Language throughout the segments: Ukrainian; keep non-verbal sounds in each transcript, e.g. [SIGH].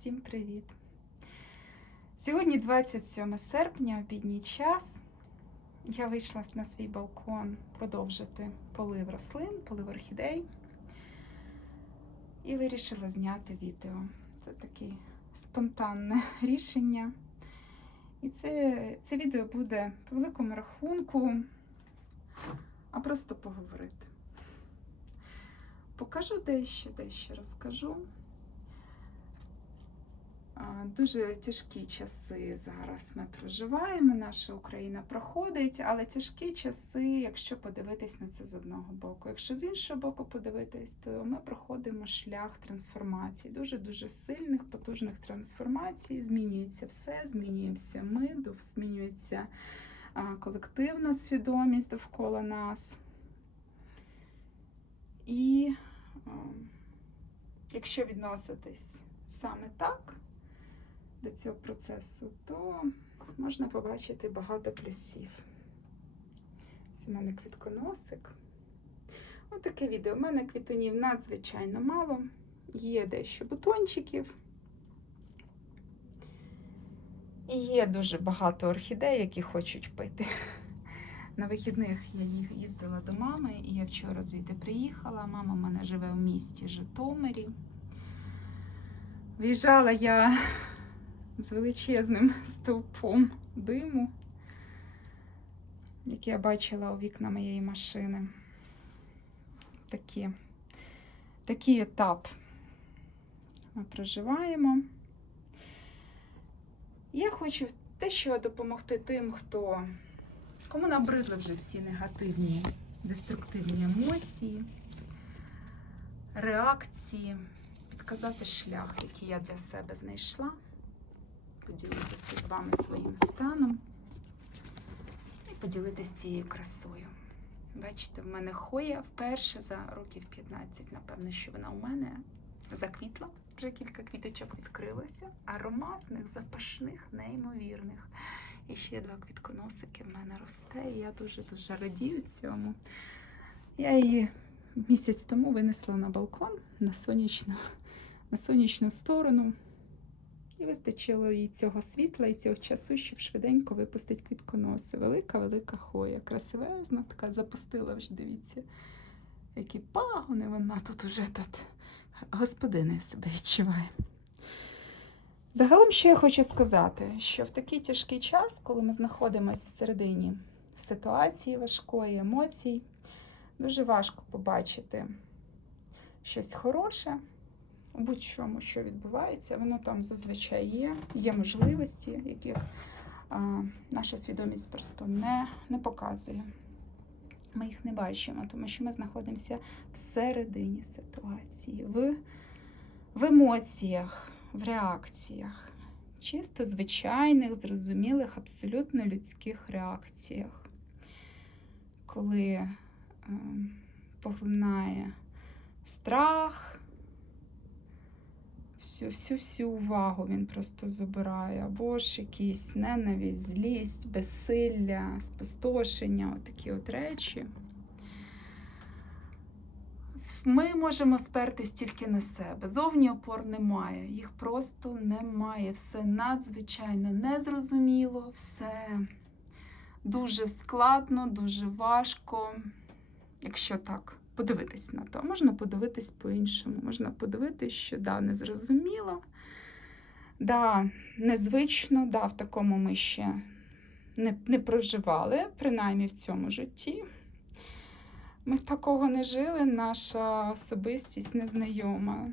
Всім привіт! Сьогодні 27 серпня, обідній час. Я вийшла на свій балкон продовжити полив рослин, полив орхідей. І вирішила зняти відео. Це таке спонтанне [LAUGHS] рішення. І це, це відео буде по великому рахунку, а просто поговорити. Покажу дещо, дещо розкажу. Дуже тяжкі часи зараз ми проживаємо. Наша Україна проходить, але тяжкі часи, якщо подивитись на це з одного боку. Якщо з іншого боку подивитись, то ми проходимо шлях трансформації, дуже дуже сильних, потужних трансформацій. Змінюється все, змінюємося ми, змінюється колективна свідомість довкола нас. І якщо відноситись саме так до цього процесу, то можна побачити багато плюсів. Ось у мене квітконосик. Ось таке відео. У мене квітунів надзвичайно мало. Є дещо бутончиків. І є дуже багато орхідей, які хочуть пити. [LAUGHS] На вихідних я їздила до мами, і я вчора звідти приїхала. Мама в мене живе в місті Житомирі. Виїжджала я з величезним стовпом диму, який я бачила у вікна моєї машини. Такі, такий етап ми проживаємо. Я хочу дещо допомогти тим, хто кому набридли вже ці негативні, деструктивні емоції, реакції, підказати шлях, який я для себе знайшла поділитися з вами своїм станом і поділитися цією красою. Бачите, в мене хоя вперше за років 15, напевно, що вона у мене заквітла. Вже кілька квіточок відкрилося. Ароматних, запашних, неймовірних. І ще два квітконосики в мене росте. І я дуже-дуже радію цьому. Я її місяць тому винесла на балкон на сонячну, на сонячну сторону. І вистачило їй цього світла і цього часу, щоб швиденько випустити квітконоси. Велика-велика хоя, красивезна, така запустила вже, дивіться, які пагони вона тут уже тут господиною себе відчуває. Загалом, що я хочу сказати, що в такий тяжкий час, коли ми знаходимося всередині ситуації важкої, емоцій, дуже важко побачити щось хороше у будь-чому, що відбувається, воно там зазвичай є, є можливості, яких а, наша свідомість просто не, не показує. Ми їх не бачимо, тому що ми знаходимося всередині ситуації, в, в емоціях, в реакціях, чисто звичайних, зрозумілих, абсолютно людських реакціях. Коли е, поглинає страх, всю, всю всю увагу він просто забирає. Або ж якісь ненависть, злість, безсилля, спустошення, отакі от речі. Ми можемо спертись тільки на себе. Зовні опор немає, їх просто немає. Все надзвичайно незрозуміло, все дуже складно, дуже важко, якщо так подивитись на то. Можна подивитись по-іншому. Можна подивитись, що да, незрозуміло, да, незвично, да, в такому ми ще не, не проживали, принаймні в цьому житті. Ми такого не жили, наша особистість незнайома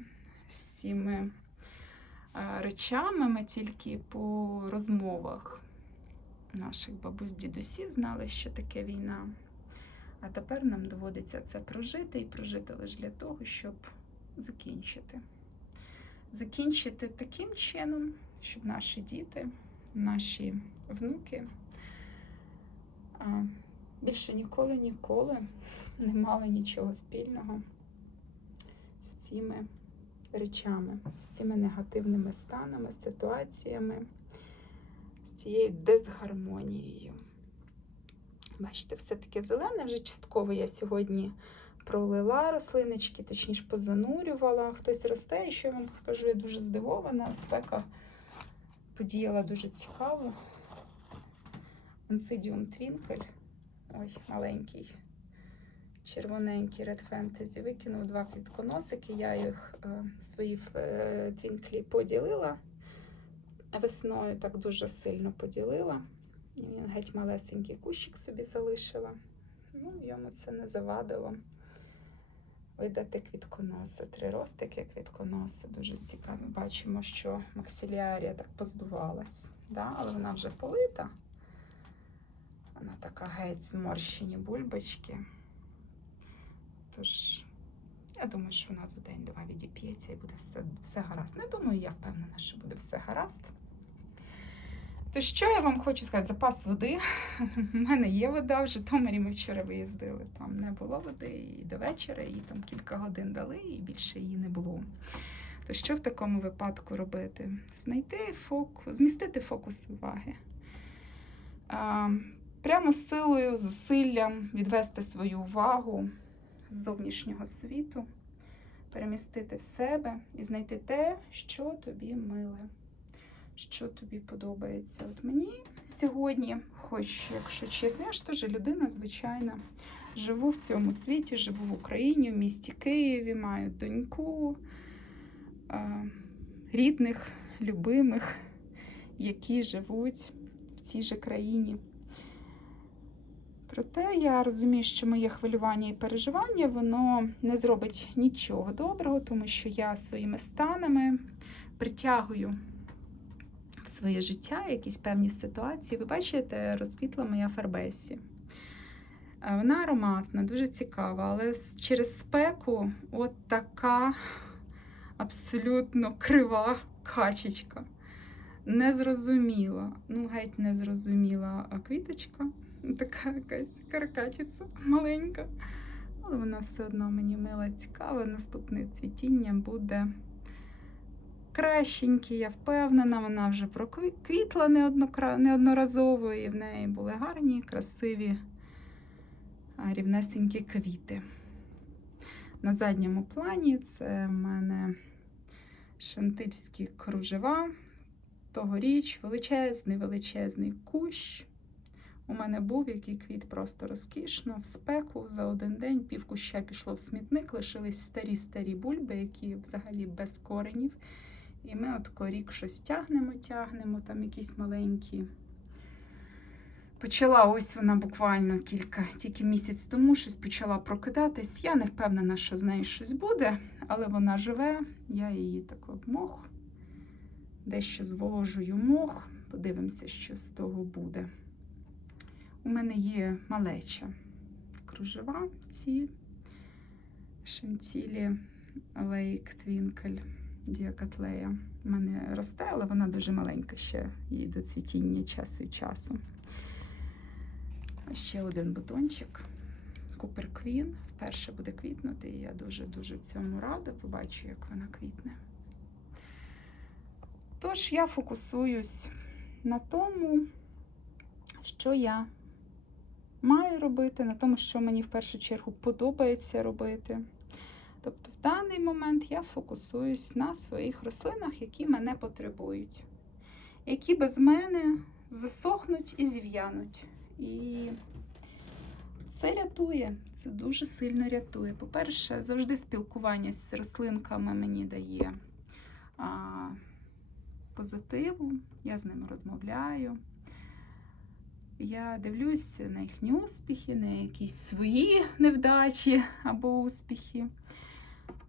з цими е, речами. Ми тільки по розмовах наших бабусь дідусів знали, що таке війна. А тепер нам доводиться це прожити і прожити лише для того, щоб закінчити. Закінчити таким чином, щоб наші діти, наші внуки більше ніколи ніколи не мали нічого спільного з цими речами, з цими негативними станами, ситуаціями, з цією дисгармонією. Бачите, все таке зелене, вже частково я сьогодні пролила рослиночки, точніше позанурювала. Хтось росте, і що я вам скажу, я дуже здивована. Спека подіяла дуже цікаво. Онсидіум Твінкель. Ой, маленький. Червоненький Red Fantasy. Викинув два квітконосики. Я їх е, свої е, твінклі поділила. Весною так дуже сильно поділила. І він геть малесенький кущик собі залишила. Ну, йому це не завадило видати квітконоси. Три ростики квітконоси. Дуже цікаві. Бачимо, що максилярія так поздувалась. Да? Але вона вже полита. Вона така геть зморщені бульбочки. Тож, я думаю, що вона за день-два відіп'ється і буде все, все гаразд. Не думаю, я впевнена, що буде все гаразд. То що я вам хочу сказати? Запас води. [LAUGHS] У мене є вода, в Житомирі ми вчора виїздили. Там не було води і до вечора, і там кілька годин дали, і більше її не було. То що в такому випадку робити? Знайти фокус, змістити фокус уваги. А, прямо з силою, зусиллям відвести свою увагу з зовнішнього світу, перемістити в себе і знайти те, що тобі миле що тобі подобається. От мені сьогодні, хоч, якщо чесно, я ж теж людина звичайна. Живу в цьому світі, живу в Україні, в місті Києві, маю доньку, рідних, любимих, які живуть в цій же країні. Проте я розумію, що моє хвилювання і переживання воно не зробить нічого доброго, тому що я своїми станами притягую своє життя якісь певні ситуації. Ви бачите, розквітла моя фарбесі. Е, Вона ароматна, дуже цікава, але через спеку от така абсолютно крива качечка. Незрозуміла, ну геть незрозуміла квіточка. Така якась каракатиця маленька. Але вона все одно мені мила цікава. Наступне цвітіння буде кращенький, я впевнена, вона вже проквітла неодноразово, і в неї були гарні, красиві, рівнесенькі квіти. На задньому плані це в мене шантильські кружева. Тогоріч величезний величезний кущ. У мене був, який квіт просто розкішно, в спеку за один день пів куща пішло в смітник, лишились старі-старі бульби, які взагалі без коренів. І ми от рік щось тягнемо, тягнемо, там якісь маленькі. Почала ось вона буквально кілька, тільки місяць тому щось почала прокидатись. Я не впевнена, що з нею щось буде, але вона живе, я її так от мох, дещо зволожую мох. Подивимося, що з того буде. У мене є малеча кружева, ці шантілі Лейк Твінкель. Діакатлея. У мене росте, але вона дуже маленька ще їй до цвітіння часу і часу. Ще один бутончик. Купер Квін. Вперше буде квітнути, і я дуже-дуже цьому рада. Побачу, як вона квітне. Тож я фокусуюсь на тому, що я маю робити, на тому, що мені в першу чергу подобається робити. Тобто в даний момент я фокусуюсь на своїх рослинах, які мене потребують, які без мене засохнуть і зів'януть. І це рятує, це дуже сильно рятує. По-перше, завжди спілкування з рослинками мені дає а, позитиву, я з ними розмовляю. Я дивлюся на їхні успіхи, на якісь свої невдачі або успіхи.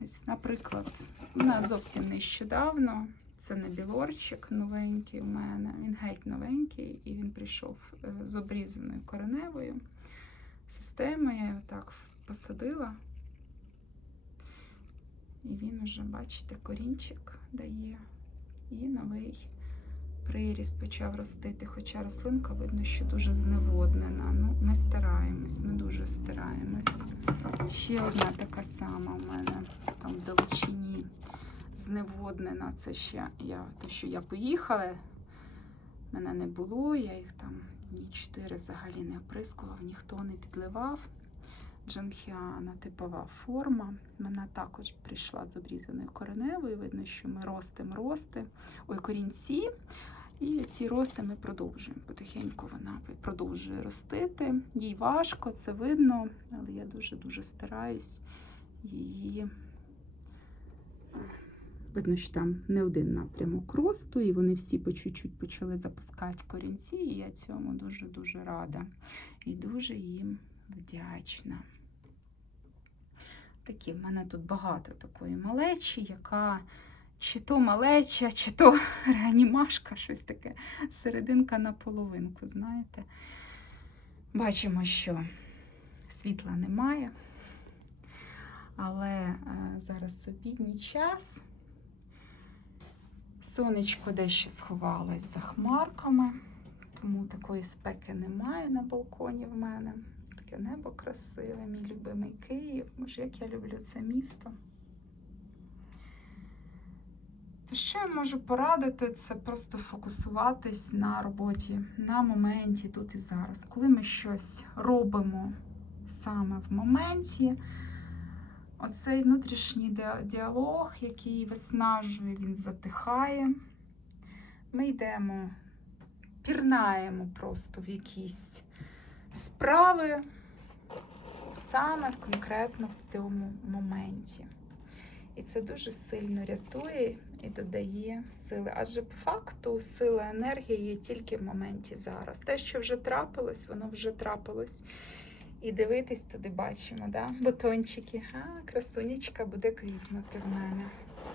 Ось, наприклад, на зовсім нещодавно це не білорчик новенький у мене. Він геть новенький, і він прийшов е, з обрізаною кореневою системою. Я його так посадила. І він уже, бачите, корінчик дає. І новий приріст почав ростити. Хоча рослинка видно, що дуже зневоднена. Ну, ми стараємось, ми дуже стараємось. Ще одна така сама у мене там в далечині зневоднена. Це ще я, то, що я поїхала, мене не було, я їх там дні чотири взагалі не оприскував, ніхто не підливав. джанхіана типова форма. Вона також прийшла з обрізаною кореневою. Видно, що ми ростемо рости, ой, корінці. І ці рости ми продовжуємо. Потихеньку вона продовжує ростити. Їй важко, це видно, але я дуже-дуже стараюсь її. Видно, що там не один напрямок росту, і вони всі по чуть-чуть почали запускати корінці, і я цьому дуже-дуже рада і дуже їм вдячна. Такі в мене тут багато такої малечі, яка чи то малеча, чи то [LAUGHS] реанімашка, щось таке, серединка на половинку, знаєте. Бачимо, що світла немає, але е, зараз обідній час. Сонечко дещо сховалось за хмарками, тому такої спеки немає на балконі в мене. Таке небо красиве, мій любимий Київ. Може, як я люблю це місто. То що я можу порадити, це просто фокусуватись на роботі, на моменті тут і зараз. Коли ми щось робимо саме в моменті, оцей внутрішній діалог, який виснажує, він затихає. Ми йдемо, пірнаємо просто в якісь справи саме конкретно в цьому моменті. І це дуже сильно рятує і додає сили. Адже по факту сила енергії є тільки в моменті зараз. Те, що вже трапилось, воно вже трапилось. І дивитись туди бачимо, да? бутончики. А, красунечка буде квітнути в мене.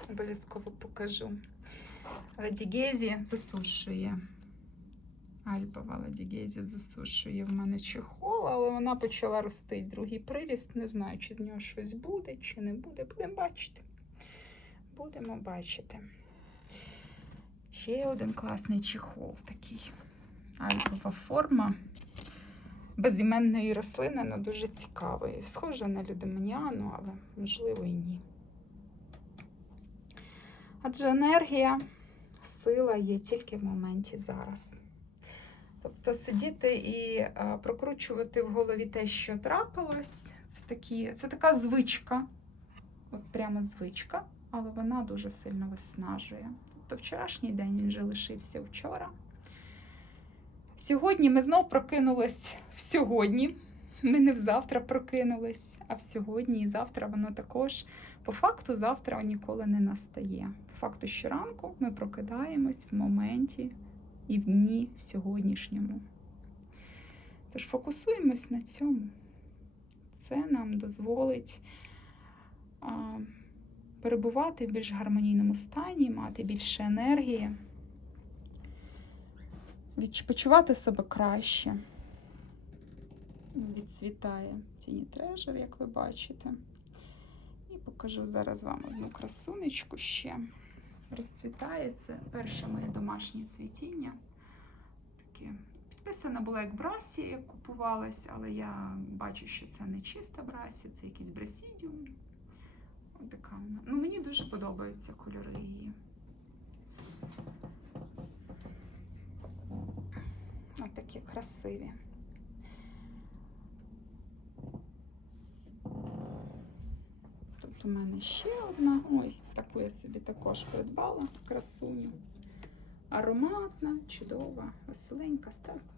Обов'язково покажу. Ладігезі засушує. Альпова ладігезі засушує в мене чехол, але вона почала рости другий приріст. Не знаю, чи з нього щось буде, чи не буде. Будемо бачити. Будемо бачити. Ще один класний чехол такий. Альпова форма безіменної рослини, але дуже цікавий. Схожа на людоманіану, але можливо і ні. Адже енергія, сила є тільки в моменті зараз. Тобто сидіти і прокручувати в голові те, що трапилось, це, такі, це така звичка, от прямо звичка, але вона дуже сильно виснажує. Тобто вчорашній день він вже лишився вчора. Сьогодні ми знов прокинулись в сьогодні. Ми не взавтра прокинулись, а в сьогодні і завтра воно також. По факту завтра ніколи не настає. По факту, щоранку ми прокидаємось в моменті і в дні сьогоднішньому. Тож фокусуємось на цьому. Це нам дозволить перебувати в більш гармонійному стані, мати більше енергії, відпочивати себе краще. Відцвітає тіні трежер, як ви бачите. І покажу зараз вам одну красунечку ще розцвітає. Це перше моє домашнє цвітіння. Таке підписана була як брасі, як купувалась, але я бачу, що це не чиста брасі, це якийсь брасідіум. Така. Ну, мені дуже подобаються кольори її. Ось такі красиві. Тут у мене ще одна. Ой, таку я собі також придбала. Красуню. Ароматна, чудова, веселенька.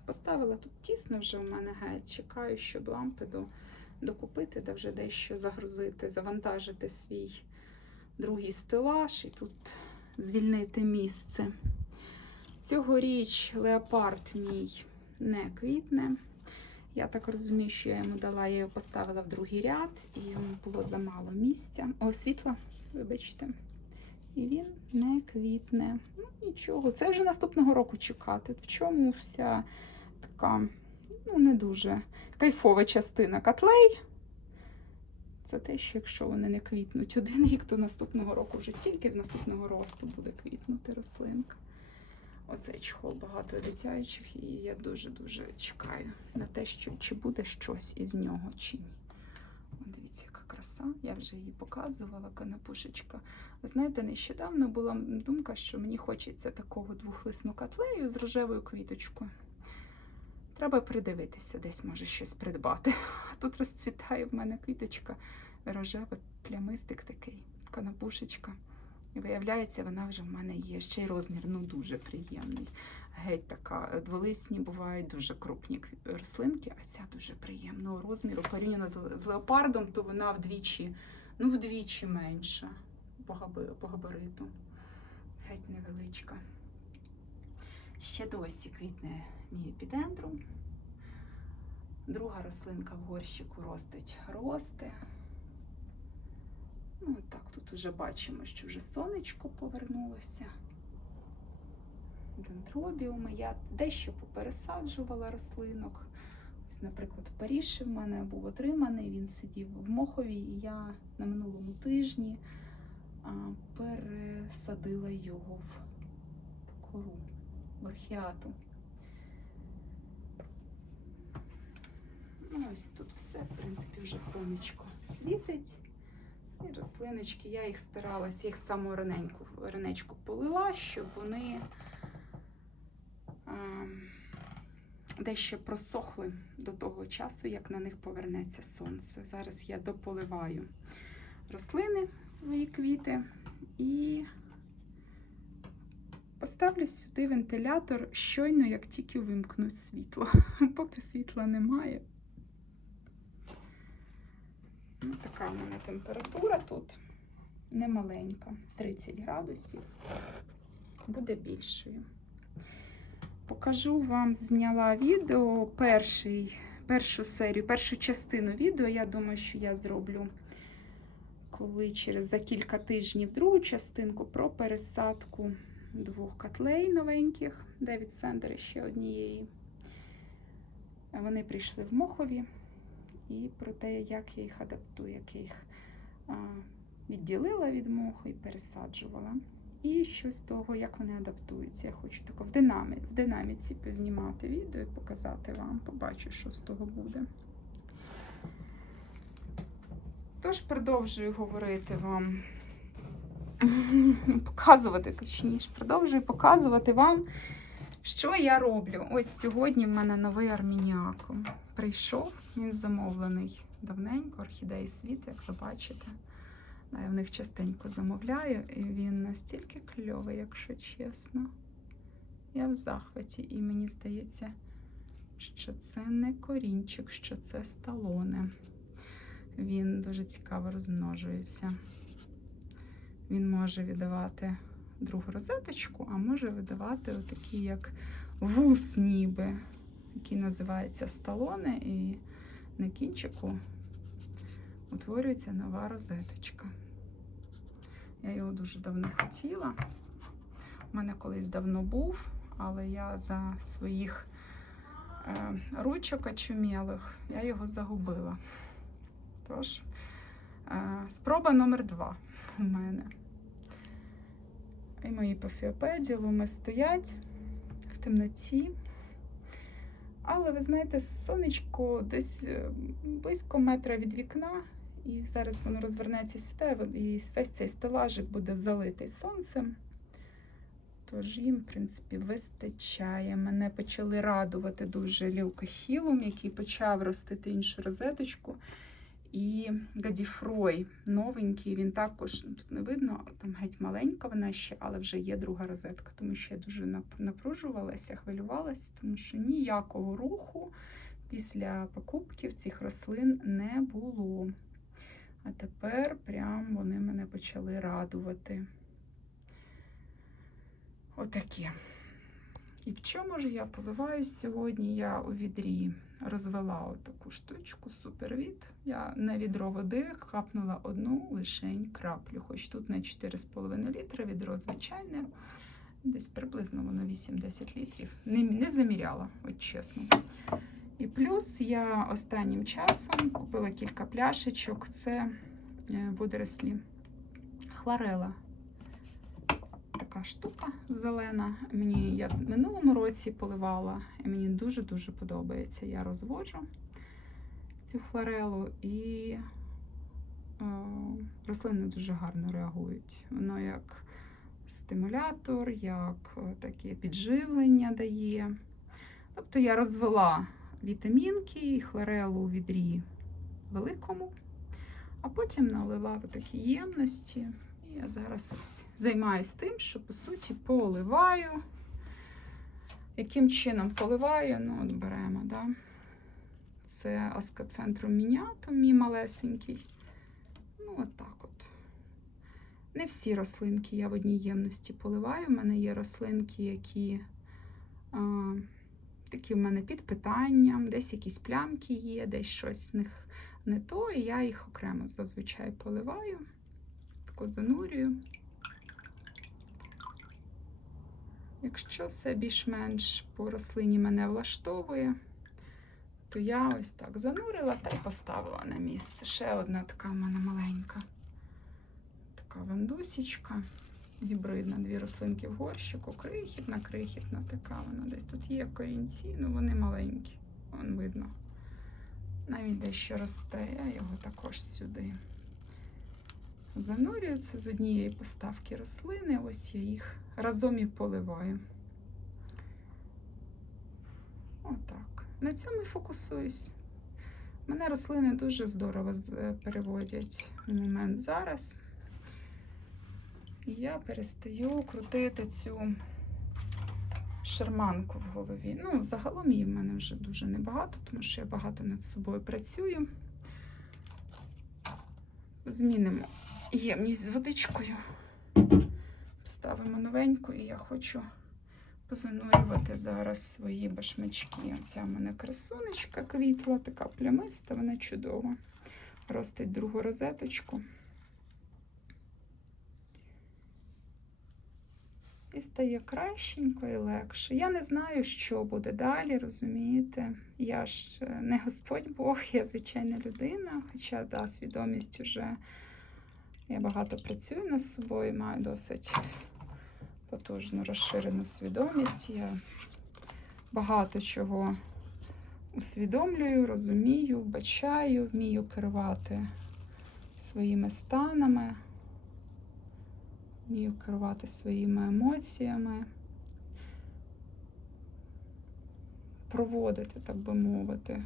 Поставила тут тісно вже у мене геть. Чекаю, щоб лампи до, докупити, де вже дещо загрузити, завантажити свій другий стелаж і тут звільнити місце. Цьогоріч леопард мій не квітне. Я так розумію, що я йому дала, я його поставила в другий ряд, і йому було замало місця. О, світла, вибачте. І він не квітне. Ну, нічого, це вже наступного року чекати. В чому вся така, ну, не дуже кайфова частина котлей. Це те, що якщо вони не квітнуть один рік, то наступного року вже тільки з наступного росту буде квітнути рослинка. Оцей чехол багатообіцяючих, і я дуже-дуже чекаю на те, що чи буде щось із нього, чи ні. Дивіться, яка краса. Я вже її показувала, канапушечка. Знаєте, нещодавно була думка, що мені хочеться такого двохлисну котлею з рожевою квіточкою. Треба придивитися, десь може щось придбати. [LAUGHS] А тут розцвітає в мене квіточка рожева, плямистик такий, конопушечка. І виявляється, вона вже в мене є. Ще й розмір ну дуже приємний. Геть така. Дволисні бувають дуже крупні рослинки, а ця дуже приємного розміру. Порівняно з леопардом, то вона вдвічі, ну вдвічі менша по габариту. Геть невеличка. Ще досі квітне мій епідендрум. Друга рослинка в горщику ростить росте. Ну, так, тут вже бачимо, що вже сонечко повернулося. Дендробіуми. Я дещо попересаджувала рослинок. Ось, наприклад, Паріж в мене був отриманий, він сидів в Мохові, і я на минулому тижні пересадила його в кору, орхіату. Ну, ось тут все, в принципі, вже сонечко світить. І рослиночки, я їх старалася, я їх самого раненьку, ранечку полила, щоб вони ем, дещо просохли до того часу, як на них повернеться сонце. Зараз я дополиваю рослини, свої квіти і поставлю сюди вентилятор щойно, як тільки вимкнуть світло. [LAUGHS] Поки світла немає. Ну, така в мене температура тут немаленька, 30 градусів, буде більшою. Покажу вам, зняла відео, перший, першу серію, першу частину відео. Я думаю, що я зроблю, коли через за кілька тижнів другу частинку про пересадку двох котлей новеньких, Девід Сендер і ще однієї. Вони прийшли в Мохові і про те, як я їх адаптую, як я їх відділила від моху і пересаджувала. І щось того, як вони адаптуються. Я хочу тако в, динамі, в динаміці познімати відео і показати вам. Побачу, що з того буде. Тож продовжую говорити вам, [LAUGHS] показувати точніше, продовжую показувати вам, що я роблю. Ось сьогодні в мене новий армініакум. Прийшов, він замовлений давненько, орхідеї світ, як ви бачите. Я в них частенько замовляю, і він настільки кльовий, якщо чесно. Я в захваті, і мені здається, що це не корінчик, що це сталоне. Він дуже цікаво розмножується. Він може віддавати другу розеточку, а може видавати отакі, як вус ніби, який називається сталоне, і на кінчику утворюється нова розеточка. Я його дуже давно хотіла. У мене колись давно був, але я за своїх е, ручок очумілих я його загубила. Тож, спроба номер два у мене. І мої пафіопедіуми стоять в темноті. Але ви знаєте, сонечко десь е, близько метра від вікна, і зараз воно розвернеться сюди, і весь цей стелажик буде залитий сонцем. Тож їм, в принципі, вистачає. Мене почали радувати дуже лівкохілум, який почав ростити іншу розеточку. І Гадіфрой новенький, він також ну, тут не видно, там геть маленька вона ще, але вже є друга розетка, тому що я дуже напружувалася, хвилювалася, тому що ніякого руху після покупки цих рослин не було. А тепер прям вони мене почали радувати. Отакі. І в чому ж я поливаюсь сьогодні? Я у відрі розвела отаку штучку, супервід. Я на відро води капнула одну лишень краплю, хоч тут на 4,5 літра відро звичайне, десь приблизно воно 8-10 літрів. Не, не заміряла, от чесно. І плюс я останнім часом купила кілька пляшечок. Це е, водорослі хлорела. Така штука зелена. Мені я в минулому році поливала, і мені дуже-дуже подобається. Я розводжу цю хлорелу і о, рослини дуже гарно реагують. Воно як стимулятор, як таке підживлення дає. Тобто я розвела вітамінки і хлорелу у відрі великому, а потім налила в такі ємності. Я зараз ось займаюся тим, що по суті поливаю. Яким чином поливаю? Ну, от беремо, да? Це аскоцентрум мінятум, мій малесенький. Ну, от так от. Не всі рослинки я в одній ємності поливаю. У мене є рослинки, які а, такі в мене під питанням, десь якісь плямки є, десь щось в них не то, і я їх окремо зазвичай поливаю, тако занурюю. Якщо все більш-менш по рослині мене влаштовує, то я ось так занурила та й поставила на місце. Ще одна така в мене маленька. Така вандусічка. Гібридна, дві рослинки в горщику, крихітна, крихітна така. Вона десь тут є корінці, ну вони маленькі. Вон видно. Навіть дещо росте, я його також сюди занурюю. Це з однієї поставки рослини. Ось я їх разом і поливаю. Отак. На цьому і фокусуюсь. Мене рослини дуже здорово е, переводять в момент зараз. І я перестаю крутити цю шарманку в голові. Ну, загалом її в мене вже дуже небагато, тому що я багато над собою працюю. Змінимо ємність з водичкою. Ставимо новеньку, і я хочу позанурювати зараз свої башмачки. Оця в мене красунечка квітла, така плямиста, вона чудова. Ростить другу розеточку. І стає кращенько і легше. Я не знаю, що буде далі, розумієте? Я ж е, не Господь Бог, я звичайна людина, хоча да, свідомість уже я багато працюю над собою, маю досить потужну розширену свідомість. Я багато чого усвідомлюю, розумію, бачаю, вмію керувати своїми станами, вмію керувати своїми емоціями, проводити, так би мовити,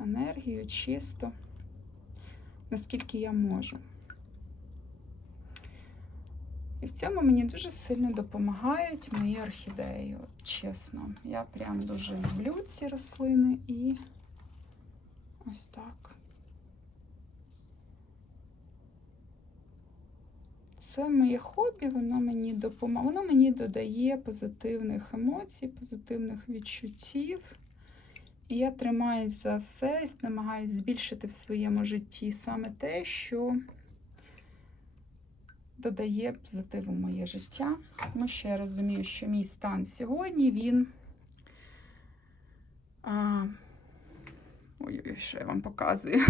енергію чисто, наскільки я можу. І в цьому мені дуже сильно допомагають мої орхідеї, от чесно. Я прям дуже люблю ці рослини і ось так. Це моє хобі, воно мені допомагає, воно мені додає позитивних емоцій, позитивних відчуттів. І я тримаюсь за все і намагаюся збільшити в своєму житті саме те, що додає позитиву в моє життя. Тому що я розумію, що мій стан сьогодні він. А, Ой-ой, що я вам показую.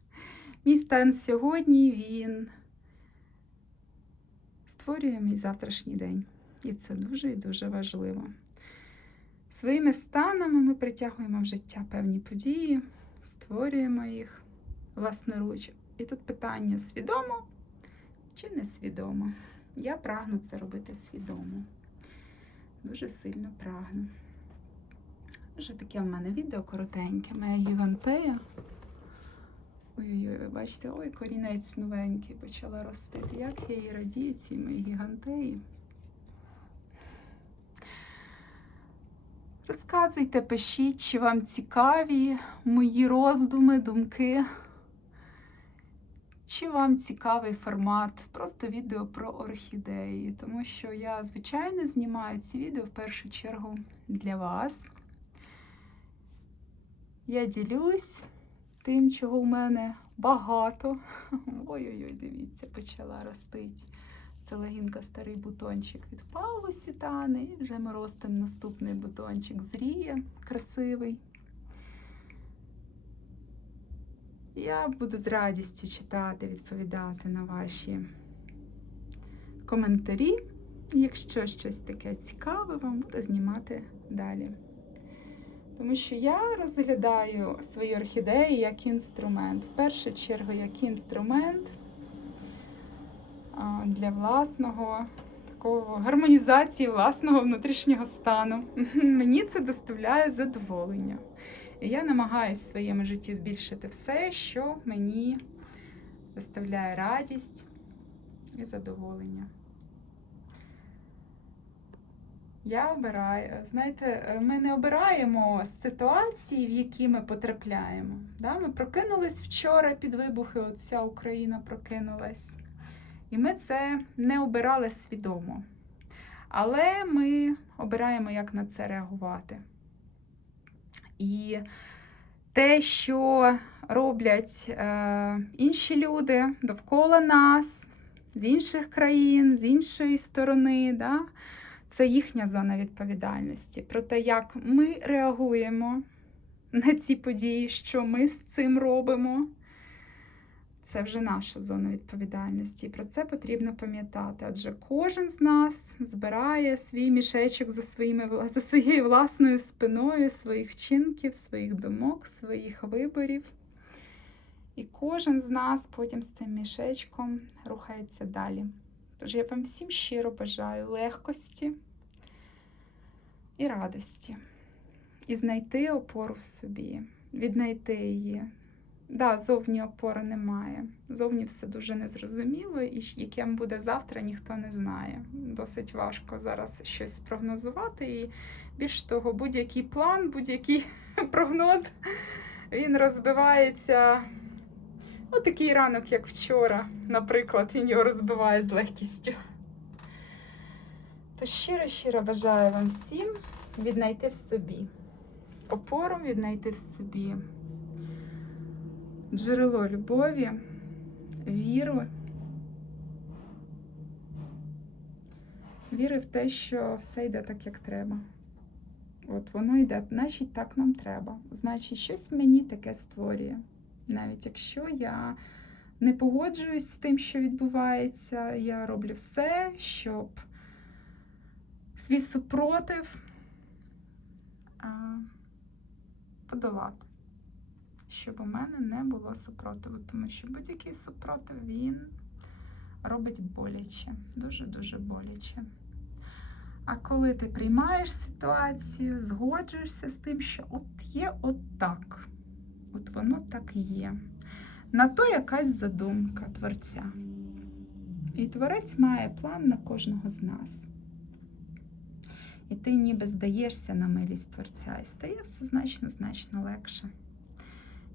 [LAUGHS] Мій стан сьогодні він створює мій завтрашній день. І це дуже і дуже важливо. Своїми станами ми притягуємо в життя певні події, створюємо їх власноруч. І тут питання свідомо чи несвідомо. Я прагну це робити свідомо. Дуже сильно прагну. Вже таке в мене відео коротеньке, моя гігантея. Ой-ой-ой, ви бачите, ой, корінець новенький почала ростити. Як я її радію, цій моїй гігантеї. Розказуйте, пишіть, чи вам цікаві мої роздуми, думки. Чи вам цікавий формат просто відео про орхідеї? Тому що я, звичайно, знімаю ці відео в першу чергу для вас. Я ділюсь тим, чого в мене багато. [LAUGHS] Ой-ой-ой, дивіться, почала ростить. Це легінка старий бутончик відпав у сітани, і вже ми ростимо наступний бутончик зріє, красивий. Я буду з радістю читати, відповідати на ваші коментарі. Якщо щось таке цікаве, вам буду знімати далі. Тому що я розглядаю свої орхідеї як інструмент. В першу чергу, як інструмент для власного такого гармонізації власного внутрішнього стану. [LAUGHS] Мені це доставляє задоволення. І я намагаюся в своєму житті збільшити все, що мені доставляє радість і задоволення. Я обираю. Знаєте, ми не обираємо ситуації, в які ми потрапляємо. Да? Ми прокинулись вчора під вибухи, от вся Україна прокинулась. І ми це не обирали свідомо. Але ми обираємо, як на це реагувати. І те, що роблять е, інші люди довкола нас, з інших країн, з іншої сторони, да, це їхня зона відповідальності. Про те, як ми реагуємо на ці події, що ми з цим робимо. Це вже наша зона відповідальності. І про це потрібно пам'ятати. Адже кожен з нас збирає свій мішечок за, своїми, за своєю власною спиною, своїх вчинків, своїх думок, своїх виборів. І кожен з нас потім з цим мішечком рухається далі. Тож я вам всім щиро бажаю легкості і радості, і знайти опору в собі, віднайти її. Да, зовні опори немає. Зовні все дуже незрозуміло, і яким буде завтра, ніхто не знає. Досить важко зараз щось спрогнозувати. І більш того, будь-який план, будь-який [LAUGHS] прогноз він розбивається. Ну, такий ранок, як вчора, наприклад, він його розбиває з легкістю. То щиро-щиро бажаю вам всім віднайти в собі опору, віднайти в собі джерело любові, віру, віри в те, що все йде так, як треба. От воно йде, значить, так нам треба. Значить, щось мені таке створює. Навіть якщо я не погоджуюсь з тим, що відбувається, я роблю все, щоб свій супротив подолати щоб у мене не було супротиву, тому що будь-який супротив він робить боляче, дуже-дуже боляче. А коли ти приймаєш ситуацію, згоджуєшся з тим, що от є от от воно так є. На то якась задумка творця. І творець має план на кожного з нас. І ти ніби здаєшся на милість творця, і стає все значно, значно легше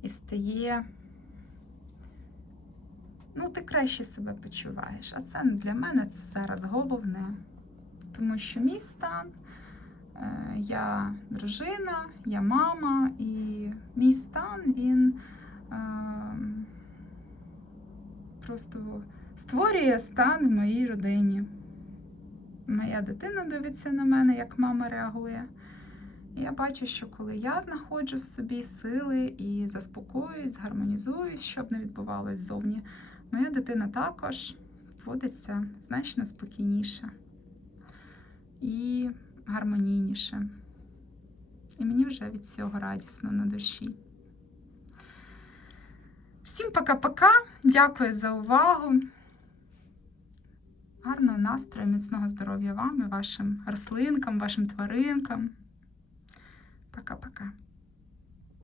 і стає, ну, ти краще себе почуваєш. А це для мене це зараз головне. Тому що мій стан, е, я дружина, я мама, і мій стан він е, просто створює стан в моїй родині. Моя дитина дивиться на мене, як мама реагує. І я бачу, що коли я знаходжу в собі сили і заспокоююсь, гармонізуюсь, щоб не відбувалось ззовні, моя дитина також поводиться значно спокійніше і гармонійніше. І мені вже від цього радісно на душі. Всім пока-пока. Дякую за увагу. Гарного настрою, міцного здоров'я вам і вашим рослинкам, вашим тваринкам. Пока-пока.